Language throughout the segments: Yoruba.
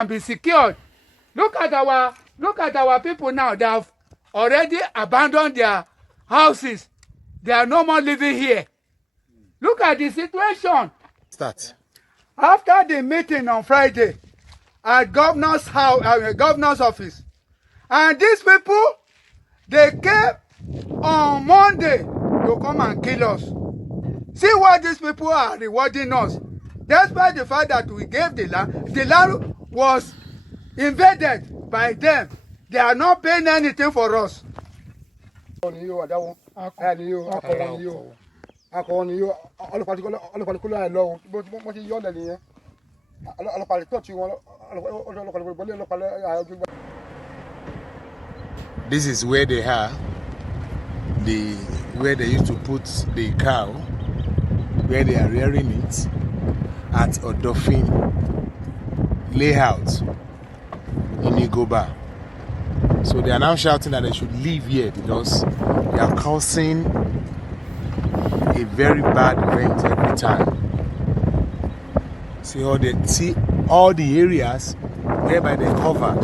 and be secured. Look at our people now. They have already abandoned their houses. They are no more living here. Look at the situation. Start. After the meeting on Friday at governor's house, governor's office, and these people, they came on Monday to come and kill us. See what these people are rewarding us. Despite the fact that we gave the land was invaded by them. They are not paying anything for us. This is where they are. Where they used to put the cow, where they are rearing it at Odofin layout in Igoba. So they are now shouting that they should leave here because they are causing a very bad event every time. See all the areas whereby they covered.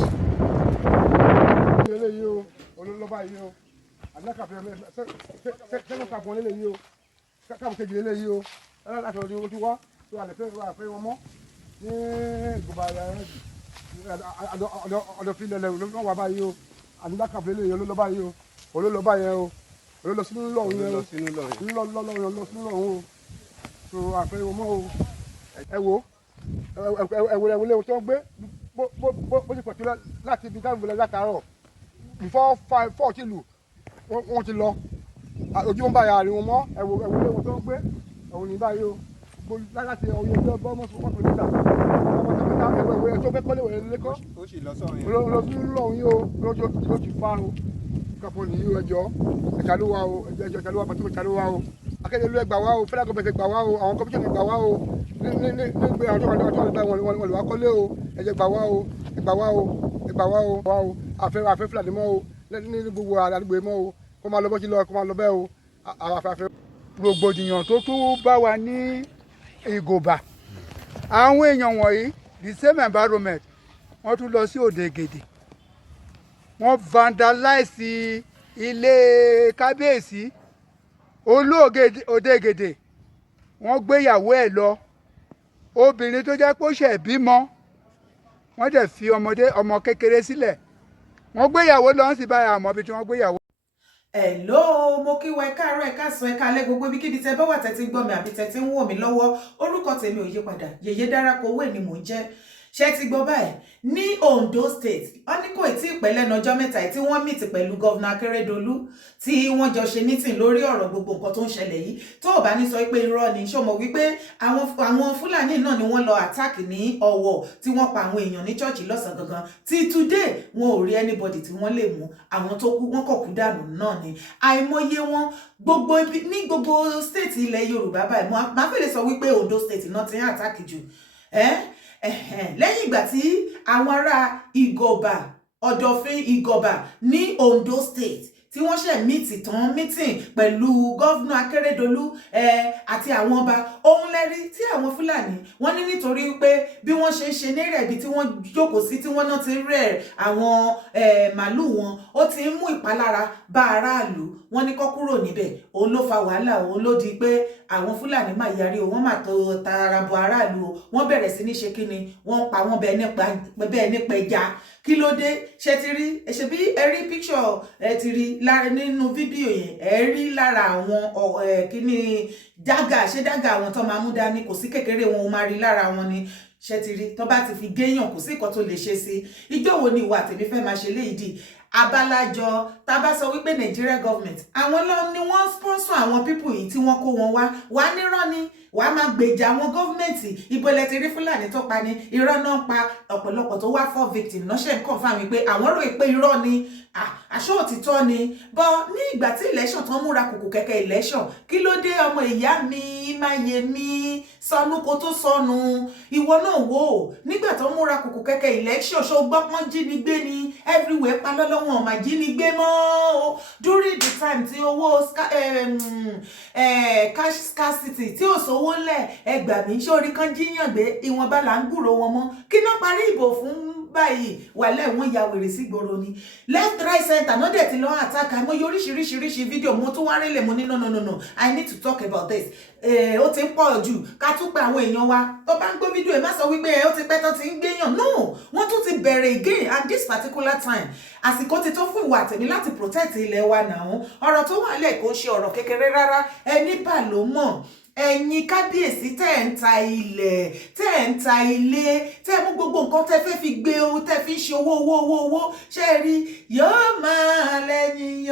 Before 5:40 wọ́n ti lọ ojú wọn báyà rí wọn mọ́ ẹ̀wò ilé wọn tó ń gbé ẹ̀wò ní báyìí o láti ọyọ ẹgbẹ́ bọ́mọ́sọ mọ́tò níta ẹ̀wò tó fẹ́ kọ́lé wẹ̀rẹ̀ lẹ́kọ́ olóṣù lọ́hùn yìí o ló ti fa o kápọ̀ nìyí o ẹjọ́ ẹ̀ṣálúwa o ẹ̀ṣálúwa pàtó ẹ̀ṣálúwa o akéde ìlú ẹgbà wá o fẹ́lẹ́ gọ́ọ̀mẹ̀ntì gbà wá o àwọn kọ́míṣọ́nì gbà wá o nígbè àwọn tó wà nígbà wọn lè wá kọ́lé o ẹ̀jẹ̀ gbà wá o ẹgbà wá o ẹgbà wá o àfẹ́ fúlàní mọ́ o ní gbogbo àdúgbò mọ́ o kó máa lọ bọ́ sí lọ kó máa lọ bẹ́ẹ̀ o àfẹ́. Rògbòdìyàn tó tún bá wa ní Igoba àwọn èèyàn wọ̀nyí the same environment wọ́n tún lọ sí Òdegèdè wọ́n vandalize ilé kábíyèsí Òdegèdè wọ́n gbéyàwó ẹ̀ lọ obìnrin tó jẹ́ pé ó ṣẹ̀ bímọ wọ́n dẹ̀ fi ọmọ kékeré sílẹ̀ wọ́n gbéyàwó lọ sí báyà àmọ́ bí tí wọ́n gbéyàwó. Hello, mo kí wa ẹ káàárọ̀ ẹ káàsán ẹ káalẹ́ gbogbo ibikíbi tẹ́ bá wà tẹ́ ti ń gbọ́ mi àbí tẹ́ ti ń wò mí lọ́wọ́ orúkọ tèmi ò yí padà Yèyé Dárákọ Owó ni mò ń jẹ́ ṣé ti gbọ́ báyìí ní Ondo State wọ́n ní kò tí ì pẹ́ lẹ́nu ọjọ́ mẹ́ta tí wọ́n meet pẹ̀lú gọ́vnà Akérédolú tí wọ́n jọ ṣe meeting lórí ọ̀rọ̀ gbogbo nǹkan tó ń ṣẹlẹ̀ yìí tó ò bá ní sọ pé irọ́ ni ṣó mọ̀ wípé àwọn Fúlàní náà ni wọ́n lọ attack ní Ọ̀wọ̀ tí wọ́n pa àwọn èèyàn ní church lọ́sàn gangan tí today wọn ò rí anybody tí wọ́n lè mú àwọn tó kú wọ́n kọ̀ kú dànù náà ni àìmọye wọn gbogbo ní gbogbo state ilẹ̀ Yorùbá báyìí máa fẹ́ lè sọ wípé Ondo State náà ti ń attack jù lẹ́yìn ìgbà tí àwọn ará Igoba Odofin Igoba ní Ondo State tí wọ́n ṣe meeting pẹ̀lú gọ́vnà Akérédolú àti àwọn ọba ohun lẹ́rí tí àwọn Fúlàní wọ́n ní nítorí pé bí wọ́n ṣe ń ṣe ní rẹ̀bi tí wọ́n jókòó sí tí wọ́n náà ti rẹ̀ àwọn màálù wọn ó ti ń mú ìpalára bá aráàlú wọ́n ní kó kúrò níbẹ̀ òun ló fa wàhálà òun ló di pé àwọn Fúlàní máa yarí o wọ́n máa tó tara bọ aráàlú o wọ́n bẹ̀rẹ̀ sí ní ṣe kíni wọ́n pa wọ́n bẹ́ẹ̀ nípa ẹja kí ló dé ṣe ti rí ṣe bí ẹ rí picture ẹ ti rí lára nínú fídíò yẹn ẹ rí lára àwọn kíní dága ṣé dága àwọn tó máa mú dání kò sí kékeré wọn ò máa rí lára wọn ni ṣe ti rí tó bá ti fi géèyàn kò sí nǹkan tó lè ṣe sí ìjọ wo ni ìwà tèmi fẹ́ máa ṣe léyìí abalajọ tá bá sọ wípé Nigeria government àwọn lọ ni wọ́n sponsor àwọn people yìí tí wọ́n kó wọn wá nírọ́ ni wàá máa gbèjà àwọn gọ́ọ̀mẹ̀ntì ibo ilẹ̀ ti rí Fúlàní tó pa ni irọ́ náà pa ọ̀pọ̀lọpọ̀ tó wá for victim náà ṣe ń confirm wípé àwọn rò pé irọ́ ni àṣọ òtítọ́ ni bọ́ ní ìgbà tí election tó ń múra kùkù kẹ̀kẹ́ election kí ló dé ọmọ ìyá mi máyé mi sọnù kó tó sọnù ìwọ náà wò nígbà tó ń múra kùkù kẹ̀kẹ́ election ṣó gbọ́pọ́n jí ni gbé ni everywhere pa lọ́lọ́ wọn máa jí ní gbé mọ́ during the time tí owó cash scarcity tí ò sówó ńlẹ̀ ẹgbà mi sórí kan jíyàn gbé ìwọ̀nba là ń gbúrò wọn mọ́ kí náà parí ìbò fún báyìí wàlẹ̀ wọ́n ya wèrè sí gbòòrò ni left right center náà dẹ̀ ti lọ́ àtàkà mo yọ oríṣiríṣi fídíò mo tún wá rélẹ̀ mo ní no I need to talk about this ó ti ń pọ̀ jù ká tún pé àwọn èèyàn wa tó bá ń gbé fídíò ẹ̀ má sọ wípé ó ti pẹ́ tó ti ń gbéyàn no wọ́n tún ti bẹ̀rẹ̀ again at this particular time àsìkò ti tó fún ìwà tèmi láti protect ilẹ̀ wa náà ọ̀rọ̀ tó wà lẹ̀ kò ṣe ọ̀rọ̀ kékeré rárá ẹni bà ló mọ̀ ẹ̀yin kábíyèsí tẹ́ ń ta ilẹ̀ tẹ́ ń ta ilé tẹ́ mú gbogbo nǹkan tẹ́ fẹ́ fi gbé o tẹ́ fi ṣe owó ṣe rí yóò máa lẹ́yìn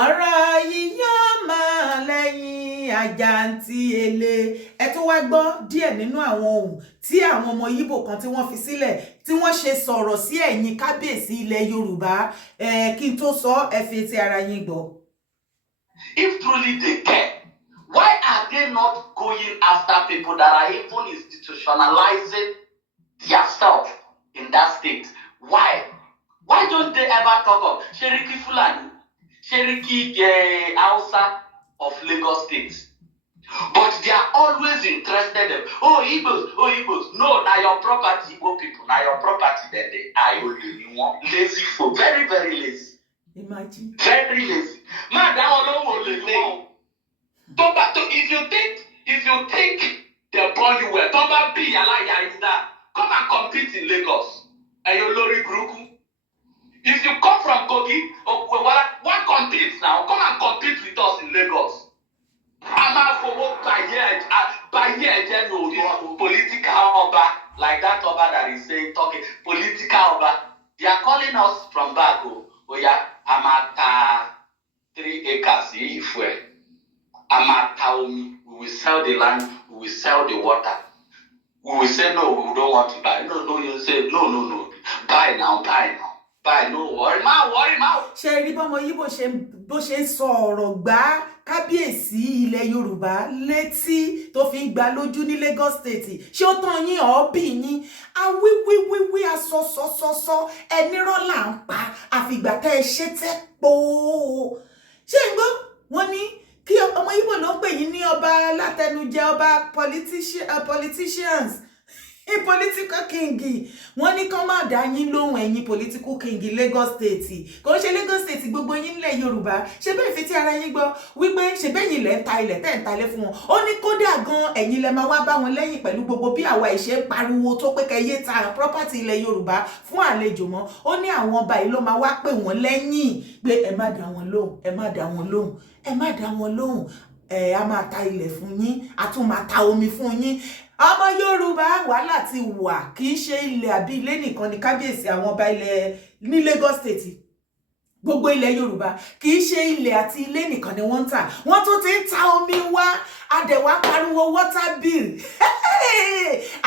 ọ̀rọ̀ yìí yóò máa lẹ́yìn àjàǹtí ele ẹ tún wá gbọ́ díẹ̀ nínú àwọn ohun tí àwọn ọmọ Ìgbò kan tí wọ́n fi sílẹ̀ tí wọ́n ṣe sọ̀rọ̀ sí ẹ̀yin kábíyèsí ilẹ̀ Yorùbá kí n tó sọ ẹ fi ti ara yín gbọ́. If truly they care, why are they not going after people that are even institutionalizing themselves in that state? Why? Why don't they ever talk of Sheriki Fulani, Sheriki Hausa of Lagos State? But they are always interested in, oh Igbos, no, now your property, Igbo people, now your property, then they are only lazy for very, very lazy. Imagine. Very lazy. Man, that alone will be if you think they born you well, don't be come and compete in Lagos. And you're Lori Bruku. If you come from Kogi, what competes now? Come and compete with us in Lagos. I'm out for what by year, political Oba, like that Oba that is saying, talking, political Oba. They are calling us from back. Oh yeah, I'm at 3 acres. If I'm at Taomi, we will sell the land, we will sell the water. We will say no, we don't want to buy. No, you say no. Buy now. No, worry ma. Ṣé rí bọ́mọ Ìgbò bó ṣe ń sọ ọ̀rọ̀ gbá kábíyèsí ilẹ̀ Yorùbá létí tó fi ń gba lójú ní Lagos State ṣé ó tán yín ọ̀ọ́bì yín awíwíwíwí asọ̀sọ̀sọ̀sọ̀ ẹnirọ́ là ń pa àfìgbà tẹ́ ẹ ṣe tẹ́ pòó ṣé ń gbọ́ wọ́n ní kí ọmọ Ìgbò ló ń pè yín ní ọba látẹnujẹ ọba politicians political king wọ́n ní kán má dá yín lóhùn ẹ̀yin political king Lagos State kò ń ṣe Lagos State gbogbo yín nílẹ̀ Yorùbá ṣe bẹ́ẹ̀ fi tí ara yín gbọ́ wípé ṣe bẹ́yìn lẹ́ ń ta ilẹ̀ tẹ́ ń talẹ̀ fún wọn ó ní kódà gan ẹ̀yin lẹ máa wá bá wọn lẹ́yìn pẹ̀lú gbogbo bí àwa ìṣe ń pariwo tó pé kẹyẹ ta property ilẹ̀ Yorùbá fún àlejò mọ́ ó ní àwọn ọba yìí ló máa wá pè wọ́n lẹ́yìn pé ẹ má dá wọn lóhùn a máa ta ilẹ̀ fún yín a tún máa ta omi fún yín ọmọ Yorùbá wàhálà ti wà kì í ṣe ilẹ̀ àbí ilé nìkan ní kábíyèsí àwọn ọba ilẹ̀ ní Lagos State gbogbo ilẹ̀ Yorùbá kì í ṣe ilẹ̀ àti ilé nìkan ni wọ́n ń tà wọ́n tún ti ń ta omi wá adẹ̀wà pariwo water bill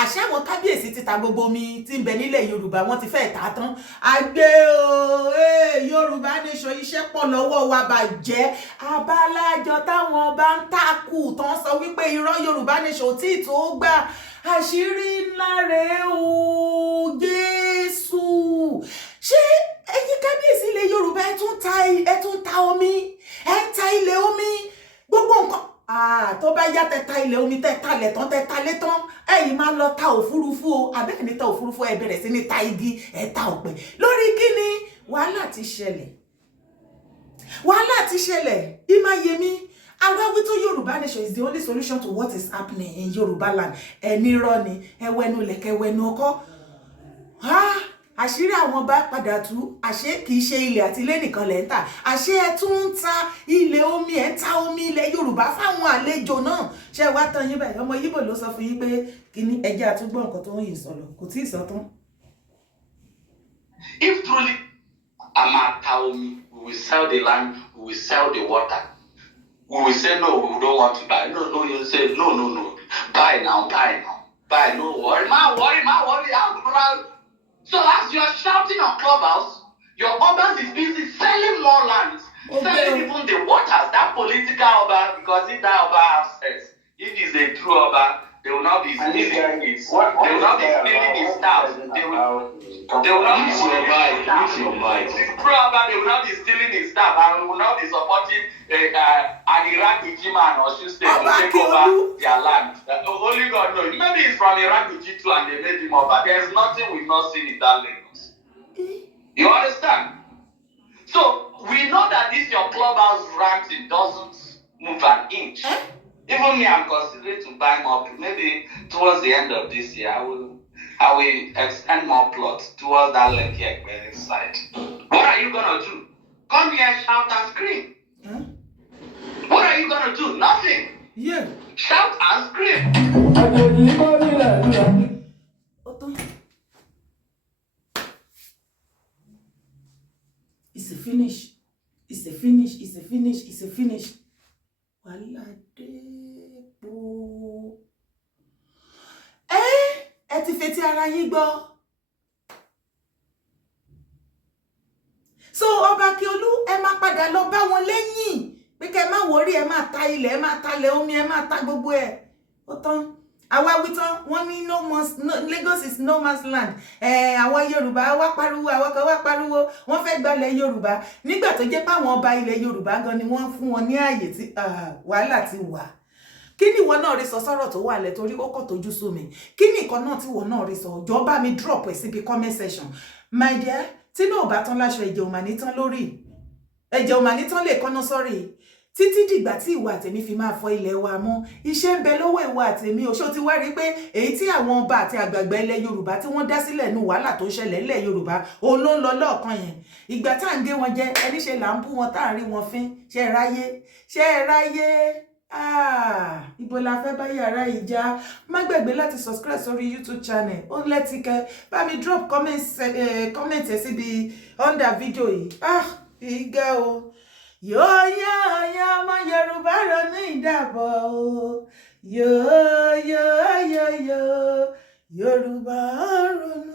àṣẹ àwọn kábíyèsí ti ta gbogbo omi tí ń bẹ nílẹ̀ Yorùbá wọ́n ti fẹ́ tà tán àgbẹ̀ o Yorùbá nation iṣẹ́ pọ̀ lọ́wọ́ wa bàjẹ́ abálájọ táwọn bá ń takù tán sọ wípé irọ́ Yorùbá nation tí tó gbà àṣírí ńlá rèé o Jésù ṣé ẹ̀yin kábíyèsí ilẹ̀ Yorùbá ẹ tún ta omi ẹ ń ta ilẹ̀ omi gbogbo nǹkan tó bá yá tẹ ta ilẹ̀ omi tẹ talẹ̀ tán tẹ talé tán ẹ̀yin máa lọ ta òfurufú o abẹ́ẹ̀ ní ta òfurufú ẹ bẹ̀rẹ̀ sí ní ta igi ẹ ta ọ̀pẹ lórí kíni wàhálà ti ṣẹlẹ̀ Ìmáyẹmí awáwí tó Yorùbá nation is the only solution to what is happening in Yorùbá land ẹni rọ ni ẹwẹnu lẹ̀kẹ̀ ẹwẹnu ọkọ́ àṣírí àwọn bá padà tú àṣé kìí ṣe ilẹ̀ àti ilé nìkan lẹ́ ń tà àṣé ẹ tún ń ta ilẹ̀ omi ẹ ń ta omi ilẹ̀ Yorùbá fáwọn àlejò náà ṣe wá tán yín báyìí ọmọ Ìgbò ló sọ fún yín pé kíní ẹjẹ́ àtúgbọ̀n nǹkan tó ń yìn sọ̀rọ̀ kò tí ì sọ tán. If truly Amata omi, we will sell the land, we will sell the water. We will say no, we don't want to buy. No, you say no. Buy now. No, worry. So as you are shouting on Clubhouse, your Obas is busy selling more lands, selling even the waters, that political Oba, because if that Oba has sense, if he's a true Oba, they will not be stealing his staff. They will not be stealing his staff. They will not be stealing his staff. Probably they will not be stealing his staff and will not be supporting an Iraqi man or State to take over their land. Only God knows. Maybe he's from Iraq too and they made him over. There's nothing we've not seen in that Lagos. You understand? So we know that this your clubhouse ranting doesn't move an inch. Even me, I'm considering to buy more. Maybe towards the end of this year, I will extend more plots towards that Lekki side. What are you gonna do? Come here, shout and scream. What are you gonna do? Nothing. Yeah. Shout and scream. It's a finish. It's a finish. It's a finish. It's a finish. Ẹ ti fetí ara yín gbọ́. So Ọba Akiolu ẹ máa padà lọ bá wọn lẹ́yìn pé kẹ́ má wọrí ẹ máa ta ilẹ̀ ẹ máa ta ilẹ̀ omi ẹ máa ta gbogbo ẹ̀. Ó tán. Àwa wí tán wọ́n ní Lagos is no man's land. Àwọn Yorùbá wá pariwo àwọn kan wá pariwo wọ́n fẹ́ gbalẹ̀ Yorùbá nígbà tó jẹ́ pé àwọn ọba ilẹ̀ Yorùbá gan ni wọ́n fún wọn ní ààyè tí wàhálà ti wà. Kí ni ìwọ náà rí sọ sọ́rọ̀ tó wà lẹ̀ torí ó kọ̀ tójú sú mi. Kí ni nǹkan náà tí ìwọ náà rí sọ jọ̀ọ́ bá mi drop ẹ̀ síbi comment section. My dear, tí náà bá tán láṣọ ẹ̀jẹ̀ ò mà ní tán lórí. Ẹ̀jẹ̀ ò mà ní tán lè kọ́nà sọ́rí. Títí dìgbà tí ìwà àtẹ̀mí fi máa fọ ilẹ̀ wa mọ́ iṣẹ́ ń bẹ lọ́wọ́ ìwà àtẹ̀mí o ṣó ti wá rí pé èyí tí àwọn ọba àti àgbààgbà ilẹ̀ Yorùbá tí wọ́n dá sílẹ̀ nù wàhálà tó ṣẹlẹ̀ ilẹ̀ Yorùbá òun ló ń lọ lọ́ọ̀kan yẹn ìgbà tá à ń gé wọn jẹ ẹni ṣe là ń bú wọn tá à ń rí wọn fín ṣe é ráyé ibo la fẹ́ bá yàrá ìjà má gbàgbé láti subscribe sórí YouTube channel ó lẹ́tìkẹ́ bá mi drop comment ẹ̀ síbi under video yìí ìgá o. Yóò yá ọmọ Yorùbá ronú ìdàbọ̀ o. Yóò Yorùbá ronú.